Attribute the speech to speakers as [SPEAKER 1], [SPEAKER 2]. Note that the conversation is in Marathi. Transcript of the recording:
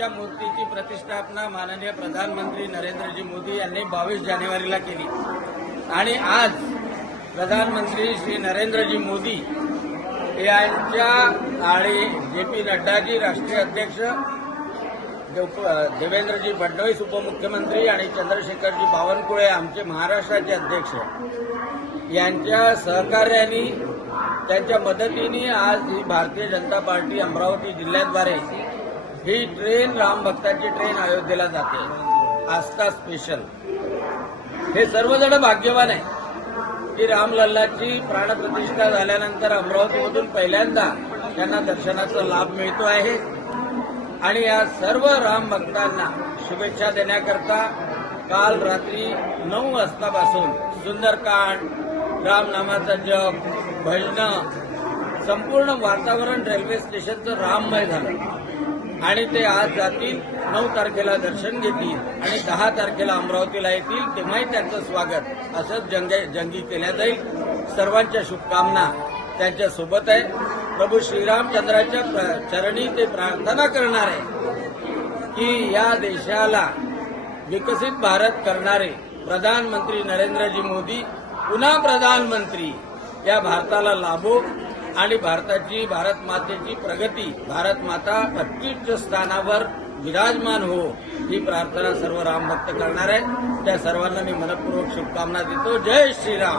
[SPEAKER 1] श्रीरामचंद्राच्या मूर्तीची प्रतिष्ठापना माननीय प्रधानमंत्री नरेंद्रजी मोदी यांनी बावीस जानेवारीला केली. आणि आज प्रधानमंत्री श्री नरेंद्रजी मोदी यांच्या आणि जे पी नड्डाजी राष्ट्रीय अध्यक्ष देवेंद्रजी फडणवीस उपमुख्यमंत्री आणि चंद्रशेखरजी बावनकुळे आमचे महाराष्ट्राचे अध्यक्ष यांच्या सहकार्याने त्यांच्या मदतीने आज ही भारतीय जनता पार्टी अमरावती जिल्ह्याद्वारे ही ट्रेन राम भक्ताची ट्रेन अयोध्येला जाते. आस्था स्पेशल हे सर्वजण भाग्यवान आहे की रामलल्लाची प्राणप्रतिष्ठा झाल्यानंतर अमरावतीमधून पहिल्यांदा त्यांना दर्शनाचा लाभ मिळतो आहे. आणि या सर्व राम भक्तांना शुभेच्छा देण्याकरता काल रात्री नऊ वाजतापासून सुंदरकांड रामनामाचा जप भजनं संपूर्ण वातावरण रेल्वे स्टेशनचं राममय झालं. आणि ते आज जातील. नऊ तारखेला दर्शन घेतील आणि दहा तारखेला अमरावतीला येतील. तेव्हाही त्यांचं स्वागत असंच जंगे जंगी केल्या जाईल. सर्वांच्या शुभकामना त्यांच्यासोबत आहे. प्रभू श्रीरामचंद्राच्या प्र- चरणी ते प्रार्थना करणार आहे की या देशाला विकसित भारत करणारे प्रधानमंत्री नरेंद्रजी मोदी पुन्हा प्रधानमंत्री या भारताला लाभो. आणि भारताची भारत मातेची प्रगती भारत माता अत्युच्च स्थानावर विराजमान हो ही प्रार्थना सर्व रामभक्त करणार आहे त्या सर्वांना मी मनपूर्वक शुभकामना देतो. जय श्रीराम.